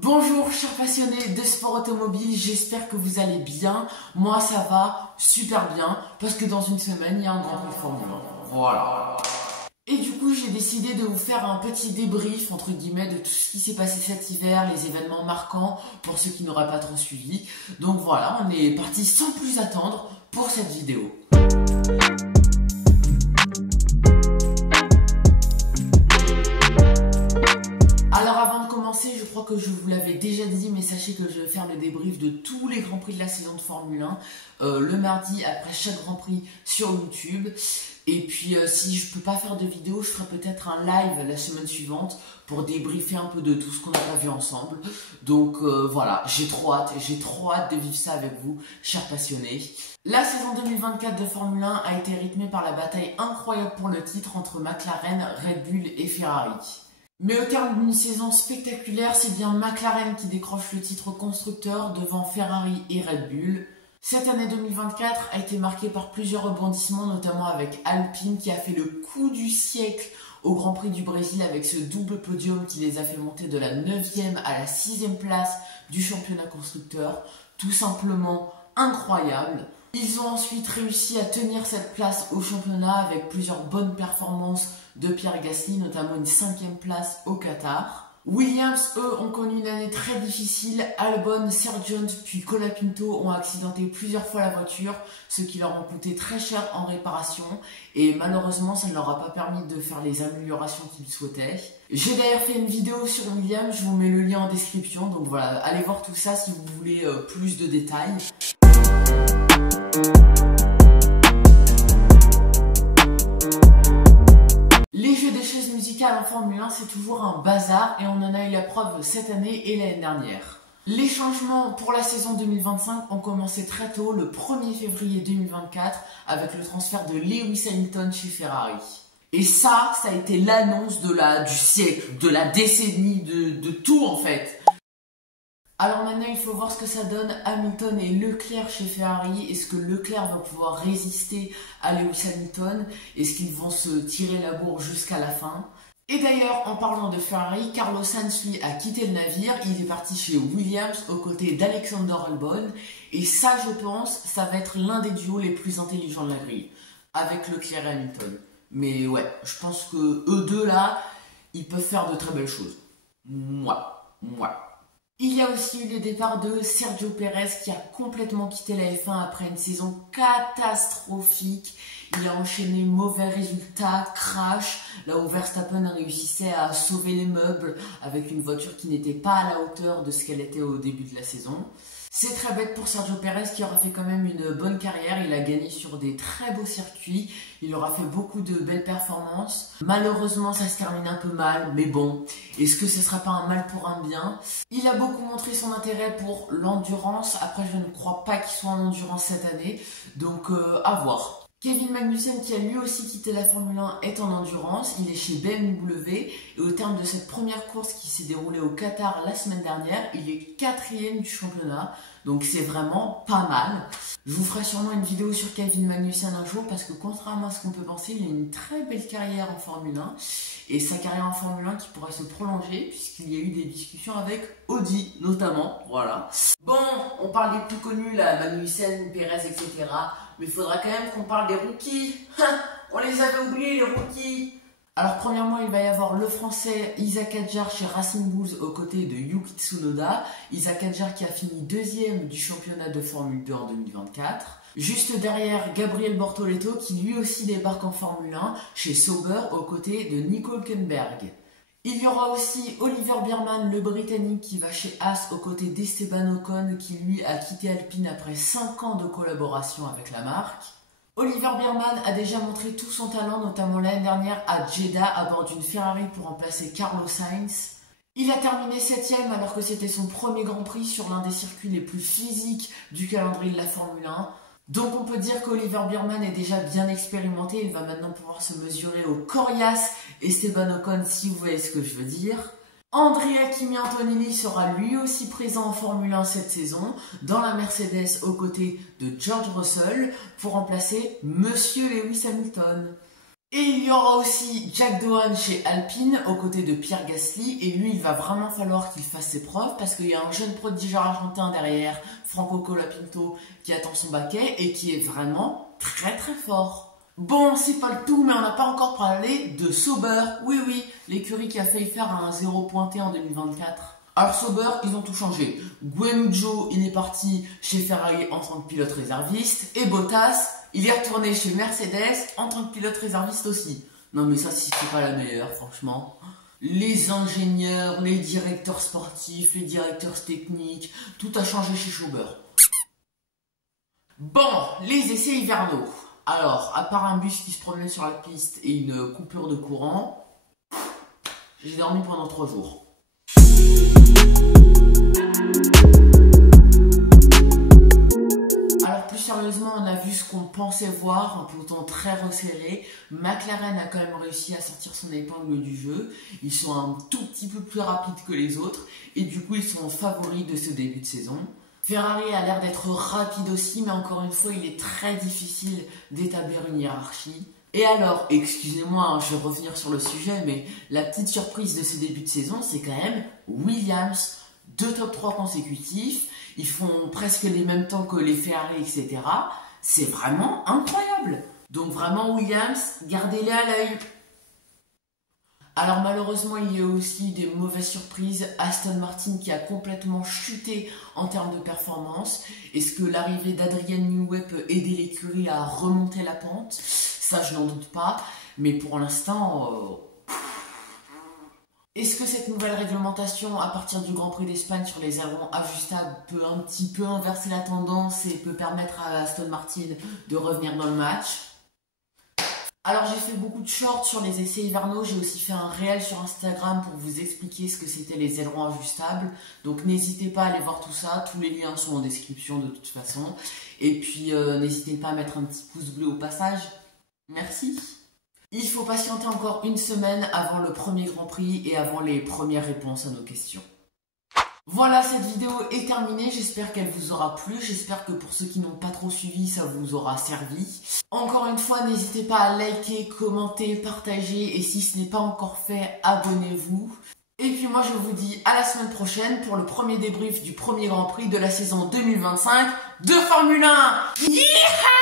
Bonjour chers passionnés de sport automobile, j'espère que vous allez bien. Moi ça va super bien parce que dans une semaine il y a un Grand Prix de Formule 1. Voilà. Et du coup j'ai décidé de vous faire un petit débrief entre guillemets de tout ce qui s'est passé cet hiver, les événements marquants pour ceux qui n'auraient pas trop suivi. Donc voilà, on est parti sans plus attendre pour cette vidéo. Alors avant de commencer, je crois que je vous l'avais déjà dit, mais sachez que je vais faire le débrief de tous les Grands Prix de la saison de Formule 1 le mardi après chaque Grand Prix sur YouTube. Et puis si je peux pas faire de vidéo, je ferai peut-être un live la semaine suivante pour débriefer un peu de tout ce qu'on a pas vu ensemble. Donc voilà, j'ai trop hâte de vivre ça avec vous, chers passionnés. La saison 2024 de Formule 1 a été rythmée par la bataille incroyable pour le titre entre McLaren, Red Bull et Ferrari. Mais au terme d'une saison spectaculaire, c'est bien McLaren qui décroche le titre constructeur devant Ferrari et Red Bull. Cette année 2024 a été marquée par plusieurs rebondissements, notamment avec Alpine qui a fait le coup du siècle au Grand Prix du Brésil avec ce double podium qui les a fait monter de la 9e à la 6e place du championnat constructeur. Tout simplement incroyable. Ils ont ensuite réussi à tenir cette place au championnat avec plusieurs bonnes performances de Pierre Gasly, notamment une 5e place au Qatar. Williams, eux, ont connu une année très difficile. Albon, Sargent puis Colapinto ont accidenté plusieurs fois la voiture, ce qui leur a coûté très cher en réparation. Et malheureusement, ça ne leur a pas permis de faire les améliorations qu'ils souhaitaient. J'ai d'ailleurs fait une vidéo sur Williams, je vous mets le lien en description. Donc voilà, allez voir tout ça si vous voulez plus de détails. Les jeux des chaises musicales en Formule 1, c'est toujours un bazar et on en a eu la preuve cette année et l'année dernière. Les changements pour la saison 2025 ont commencé très tôt, le 1er février 2024, avec le transfert de Lewis Hamilton chez Ferrari. Et ça a été l'annonce du siècle, de la décennie, de tout en fait. Alors maintenant, il faut voir ce que ça donne Hamilton et Leclerc chez Ferrari. Est-ce que Leclerc va pouvoir résister à Lewis Hamilton? Est-ce qu'ils vont se tirer la bourre jusqu'à la fin? Et d'ailleurs, en parlant de Ferrari, Carlos Sainz, lui, a quitté le navire. Il est parti chez Williams aux côtés d'Alexander Albon. Et ça, je pense, ça va être l'un des duos les plus intelligents de la grille, avec Leclerc et Hamilton. Mais ouais, je pense que eux deux là, ils peuvent faire de très belles choses. Moi. Il y a aussi eu le départ de Sergio Pérez qui a complètement quitté la F1 après une saison catastrophique. Il a enchaîné mauvais résultats, crash, là où Verstappen réussissait à sauver les meubles avec une voiture qui n'était pas à la hauteur de ce qu'elle était au début de la saison. C'est très bête pour Sergio Pérez qui aura fait quand même une bonne carrière, il a gagné sur des très beaux circuits, il aura fait beaucoup de belles performances. Malheureusement ça se termine un peu mal, mais bon, est-ce que ce sera pas un mal pour un bien? Il a beaucoup montré son intérêt pour l'endurance, après je ne crois pas qu'il soit en endurance cette année, donc à voir. Kevin Magnussen, qui a lui aussi quitté la Formule 1, est en endurance. Il est chez BMW et au terme de cette première course qui s'est déroulée au Qatar la semaine dernière, il est 4e du championnat. Donc c'est vraiment pas mal. Je vous ferai sûrement une vidéo sur Kevin Magnussen un jour parce que contrairement à ce qu'on peut penser, il a une très belle carrière en Formule 1. Et sa carrière en Formule 1 qui pourrait se prolonger puisqu'il y a eu des discussions avec Audi notamment. Voilà. Bon, on parle des plus connus là, Magnussen, Perez, etc. Mais il faudra quand même qu'on parle des rookies. On les avait oubliés, les rookies. Alors premièrement, il va y avoir le français Isaac Hadjar chez Racing Bulls aux côtés de Yuki Tsunoda. Isaac Hadjar qui a fini 2e du championnat de Formule 2 en 2024. Juste derrière, Gabriel Bortoleto qui lui aussi débarque en Formule 1 chez Sauber aux côtés de Nico Hülkenberg. Il y aura aussi Oliver Biermann, le Britannique, qui va chez Haas aux côtés d'Esteban Ocon, qui lui a quitté Alpine après 5 ans de collaboration avec la marque. Oliver Biermann a déjà montré tout son talent, notamment l'année dernière à Jeddah à bord d'une Ferrari pour remplacer Carlos Sainz. Il a terminé 7e alors que c'était son premier Grand Prix sur l'un des circuits les plus physiques du calendrier de la Formule 1. Donc on peut dire qu'Oliver Biermann est déjà bien expérimenté, il va maintenant pouvoir se mesurer au coriace Esteban Ocon si vous voyez ce que je veux dire. Andrea Kimi Antonelli sera lui aussi présent en Formule 1 cette saison, dans la Mercedes aux côtés de George Russell, pour remplacer Monsieur Lewis Hamilton. Et il y aura aussi Jack Doohan chez Alpine, aux côtés de Pierre Gasly. Et lui, il va vraiment falloir qu'il fasse ses preuves, parce qu'il y a un jeune prodige argentin derrière, Franco Colapinto, qui attend son baquet et qui est vraiment très très fort. Bon, c'est pas le tout, mais on n'a pas encore parlé de Sauber. Oui, oui, l'écurie qui a failli faire un 0 pointé en 2024. Alors Sauber, ils ont tout changé. Guanyu Zhou, il est parti chez Ferrari en tant que pilote réserviste. Et Bottas, il est retourné chez Mercedes en tant que pilote réserviste aussi. Non mais ça, c'est pas la meilleure, franchement. Les ingénieurs, les directeurs sportifs, les directeurs techniques, tout a changé chez Sauber. Bon, les essais hivernaux. Alors, à part un bus qui se promenait sur la piste et une coupure de courant, j'ai dormi pendant 3 jours. Alors plus sérieusement, on a vu ce qu'on pensait voir, un peloton très resserré. McLaren a quand même réussi à sortir son épingle du jeu. Ils sont un tout petit peu plus rapides que les autres et du coup ils sont favoris de ce début de saison. Ferrari a l'air d'être rapide aussi, mais encore une fois, il est très difficile d'établir une hiérarchie. Et alors, excusez-moi, hein, je vais revenir sur le sujet, mais la petite surprise de ce début de saison, c'est quand même Williams, 2 top 3 consécutifs, ils font presque les mêmes temps que les Ferrari, etc. C'est vraiment incroyable. Donc vraiment, Williams, gardez-les à l'œil. Alors malheureusement, il y a aussi des mauvaises surprises. Aston Martin qui a complètement chuté en termes de performance. Est-ce que l'arrivée d'Adrian Newey peut aider l'écurie à remonter la pente? Ça, je n'en doute pas. Mais pour l'instant... Est-ce que cette nouvelle réglementation à partir du Grand Prix d'Espagne sur les ailerons ajustables peut un petit peu inverser la tendance et peut permettre à Aston Martin de revenir dans le match? Alors j'ai fait beaucoup de shorts sur les essais hivernaux, j'ai aussi fait un réel sur Instagram pour vous expliquer ce que c'était les ailerons ajustables. Donc n'hésitez pas à aller voir tout ça, tous les liens sont en description de toute façon. Et puis n'hésitez pas à mettre un petit pouce bleu au passage. Merci. Il faut patienter encore une semaine avant le premier Grand Prix et avant les premières réponses à nos questions. Voilà, cette vidéo est terminée, j'espère qu'elle vous aura plu, j'espère que pour ceux qui n'ont pas trop suivi, ça vous aura servi. Encore une fois, n'hésitez pas à liker, commenter, partager et si ce n'est pas encore fait, abonnez-vous. Et puis moi je vous dis à la semaine prochaine pour le premier débrief du premier Grand Prix de la saison 2025 de Formule 1. Yeah!